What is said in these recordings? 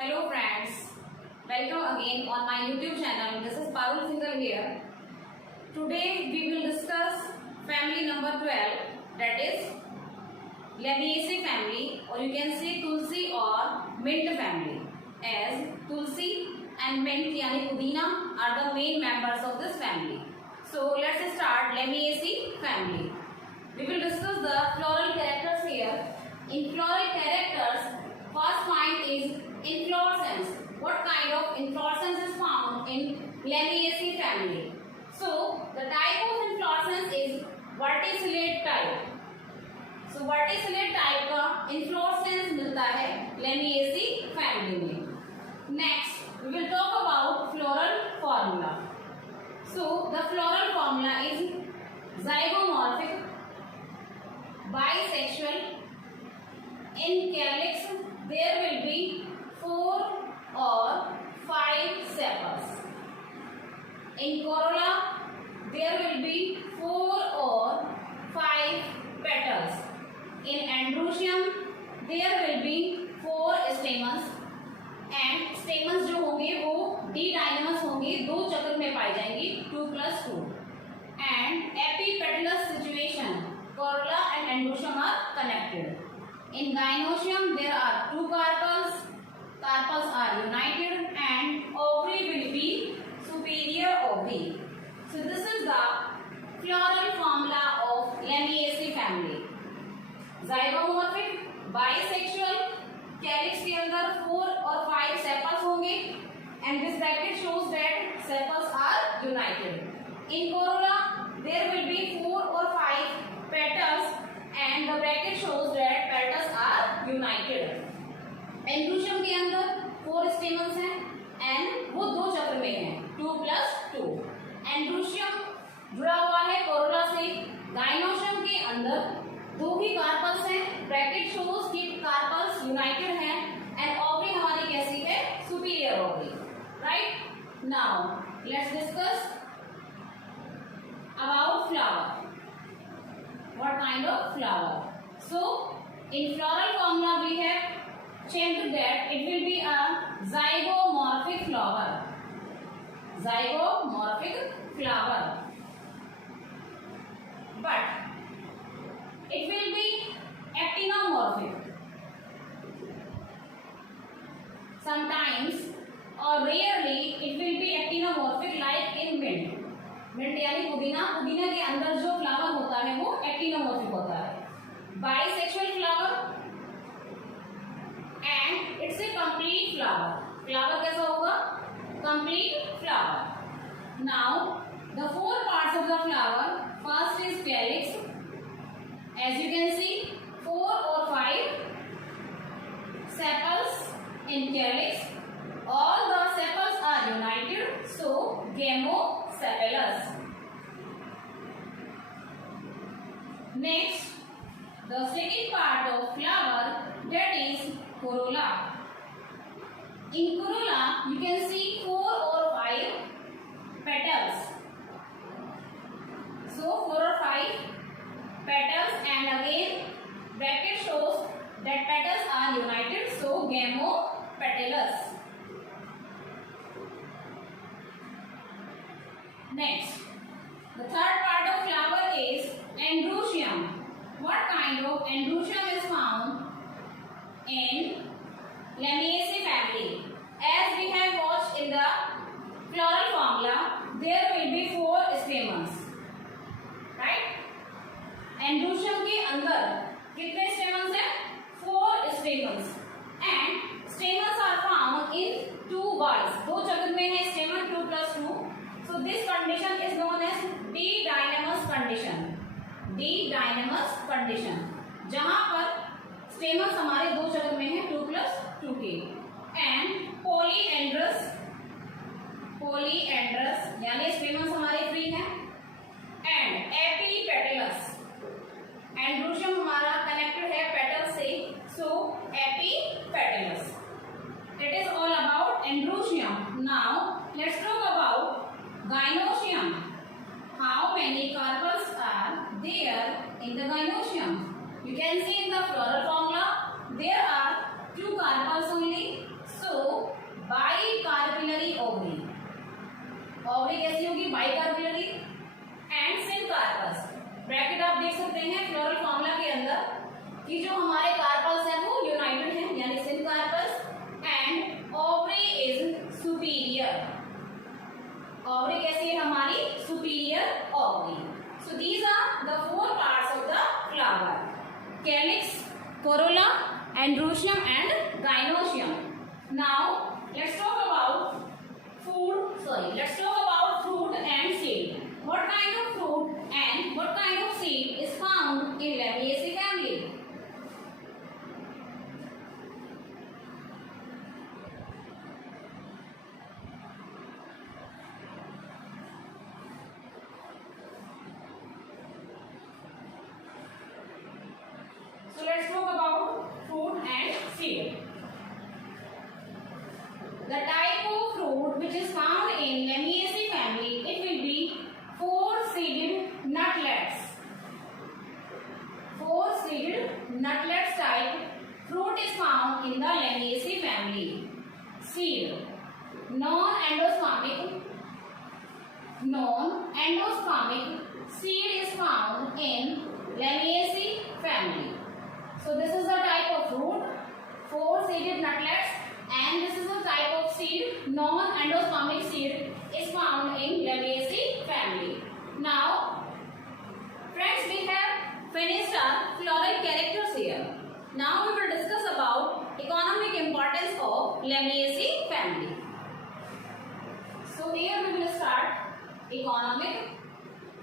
Hello friends, welcome again on my YouTube channel. This is Parul Singhal here. Today we will discuss family number 12, that is Lamiaceae family, or you can say Tulsi or Mint family. As Tulsi and Mint yani Pudina are the main members of this family. So let's start Lamiaceae family. We will discuss the floral characters here. In floral characters, first point is inflorescence. What kind of inflorescence is found in Lamiaceae family? So the type of inflorescence is verticillate type. So verticillate type का inflorescence मिलता है Lamiaceae family में. Next, we will talk about floral formula. So the floral formula is zygomorphic, bisexual. In calyx, there will be 4 or 5 sepals. In corolla, there will be 4 or 5 petals. In androecium, there will be 4 stamens. And stamens जो होंगे वो D-dynamous होंगे, 2 चक्र में पाई जाएंगी, 2+2. And epipetalous situation, corolla and androecium are connected. In gynoecium, there are 2 carpels. Carpels are united, and ovary will be superior ovary. So this is the floral formula of Lamiaceae family. Zygomorphic, bisexual, calyx के अंदर 4 और 5 sepals होंगे, and this bracket shows that sepals are united. In corolla, there will be 4 or 5 petals, and the bracket shows that petals are united. Androecium के अंदर 4 stamens हैं, and वो 2 चक्र में हैं, 2+2. Androecium जुड़ा हुआ है corolla से. Gynoecium के अंदर 2 ही कार्पल्स हैं, ब्रैकेट शोज कि कार्पल्स यूनाइटेड हैं, एंड ओवरी हमारी कैसी है, superior ovary. Right now let's discuss about flower. What kind of flower? So in floral formula we have checked that it will be a zygomorphic flower. Zygomorphic flower. But it will be actinomorphic. Sometimes or rarely it will be actinomorphic like in mint. Mint यानी पुदीना. पुदीना के अंदर जो flower होता है वो actinomorphic होता है. Bisexual flower and it's a complete flower. Flower कैसा होगा, complete flower. Now the 4 parts of the flower. First is calyx. As you can see 4 और 5 sepals in calyx. All the sepals are united, so gamosepalous. Next, the second part of flower, that is corolla. In corolla, you can see 4 or 5 petals. So 4 or 5 petals, and again bracket shows that petals are united, so gamopetalous. Next, the third part of flower is androecium. What kind of androecium is found in Lamiaceae family? As we have watched in the floral formula, there will be 4 stamens. Right? Androecium के अंदर कितने stamens हैं? 4 stamens. And stamens are found in 2 valves. 2 चक्र में है stamen, 2+2. So this condition is known as D-dynamous condition. D-dynamous condition. जहां पर stamens हमारे 2 चक्र में है 2+2 के. And polyandrous. polyandrous यानी stamens हमारे फ्री हैं. And epipetalous. Androecium हमारा कनेक्टेड है पेटल से, so epipetalous. It is all about androecium. Now let's talk about gynoecium. How many carpels are there in the gynoecium? You can see in the floral formula there are 2 carpels only. So होगी बाइकार्बोनरी and syncarpous. Bracket आप देख सकते हैं floral formula के अंदर कि जो हमारे कार्पल्स हैं वो यूनाइटेड हैं यानी syncarpous and ovary is superior. Ovary कैसी है हमारी? Superior ovary. So these are the four parts of the flower: calyx, corolla, androecium and gynoecium. Now let's talk about fruit and seed. What kind of fruit and what kind of seed is found in Lamiaceae family? So let's talk about fruit and seed. The type of fruit which is found in Lamiaceae family, it will be four-seeded nutlets. Four-seeded nutlets type fruit is found in the Lamiaceae family. Seed: non-endospermic seed is found in Lamiaceae family. So this is the type of fruit, four-seeded nutlets, and this is the type of seed, non-endospermic seed is found in Lamiaceae family. Now, friends, we have finished our floral characters here. Now we will discuss about economic importance of Lamiaceae family. So here we will start economic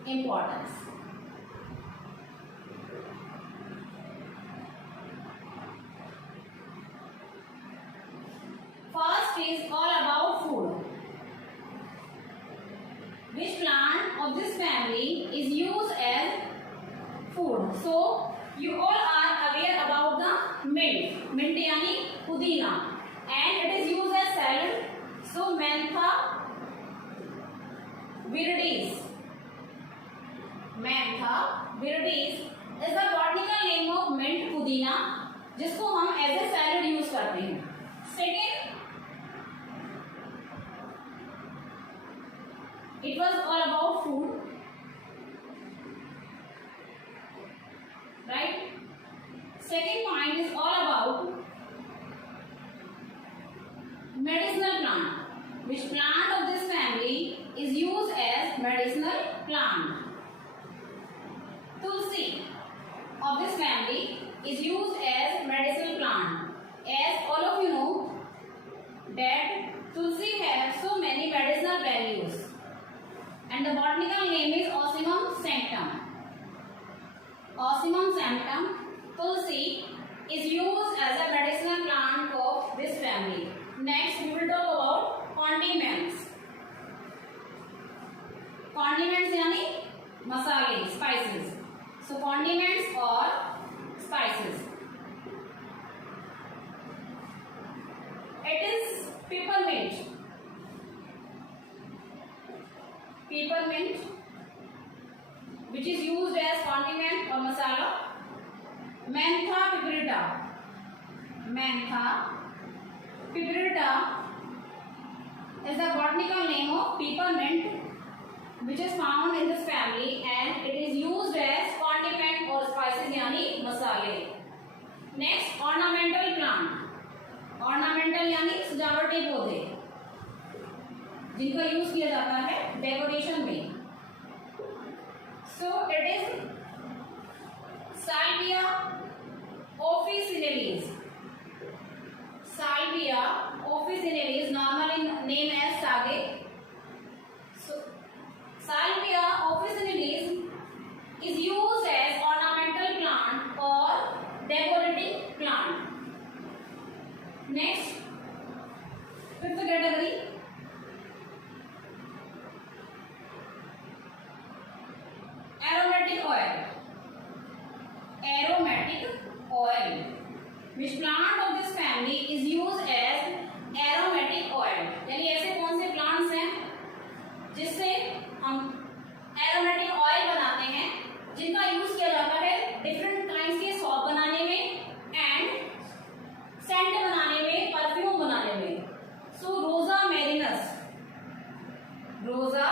importance. First is all about food. Which plant of this family is used as food? So you all are aware about the mint. Mint यानी पुदीना, and it is used as salad. So Mentha viridis. Mentha viridis is the botanical name of mint पुदीना, जिसको हम as a salad use करते हैं. Second, it was all about food, right? Second point is all about medicinal plant. Which plant of this family is used as medicinal plant? Tulsi of this family is used as medicinal plant. As all of you know that Tulsi has so many medicinal values, and the botanical name is Ocimum sanctum. Ocimum sanctum, Tulsi, is used as a medicinal plant of this family. Next, we will talk about condiments. Condiments यानी मसाले, spices. So condiments or spices. It is peppermint. Peppermint, which is used as condiment or masala. Mentha piperita. Mentha piperita is the botanical name of peppermint, which is found in this family, and it is used as condiment or spices यानी मसाले. Next, ornamental plant. Ornamental यानी सजावटी पौधे, जिनका use किया जाता है decoration में. So it is Salvia officinalis. Salvia officinalis, normally named as sage. So Salvia officinalis is used as ornamental plant or decorating plant. Next, fifth category, aromatic oil. Aromatic oil. Which plant of this family is used as aromatic oil? यानी ऐसे कौन से plants हैं जिससे हम aromatic oil बनाते हैं, जिनका यूज किया जाता है डिफरेंट काइंड्स के सॉप बनाने में एंड सेंट बनाने में, परफ्यूम बनाने में. सो रोजा मैरिनस. रोजा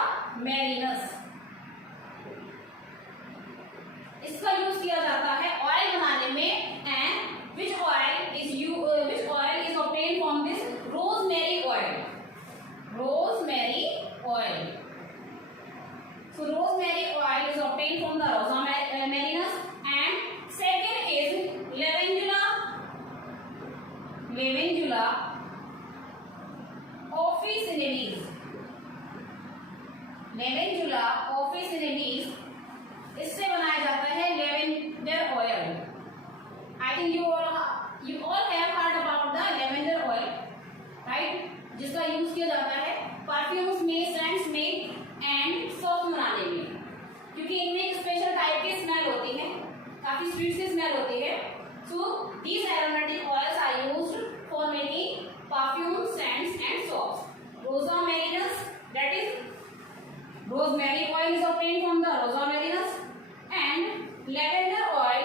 think you all have heard about the lavender oil, right? जिसका यूज किया जाता है परफ्यूम्स में, सेंट्स में एंड सॉफ्ट बनाने में, क्योंकि इनमें एक स्पेशल टाइप की स्मेल होती है, काफी स्वीट सी स्मेल होती है. So these aromatic oils are used for making perfume, scents and softs. Rosmarinus, that is rosemary oil is obtained from the rosa marinus, and lavender oil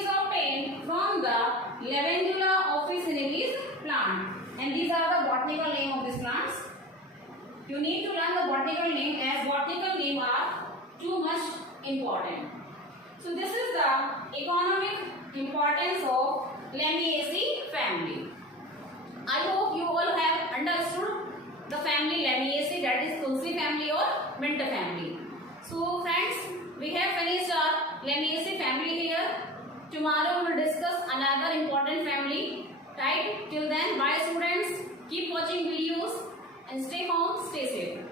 is obtained from the lavandula officinalis plant. And these are the botanical name of these plants. You need to learn the botanical name, as botanical name are too much important. So this is the economic importance of Lamiaceae family. I hope you all have understood the family Lamiaceae, that is Tulsi family or Mint family. So friends, we have finished our Lamiaceae family here. Tomorrow we will discuss another important family. Right? Till then, bye students. Keep watching videos and stay home, stay safe.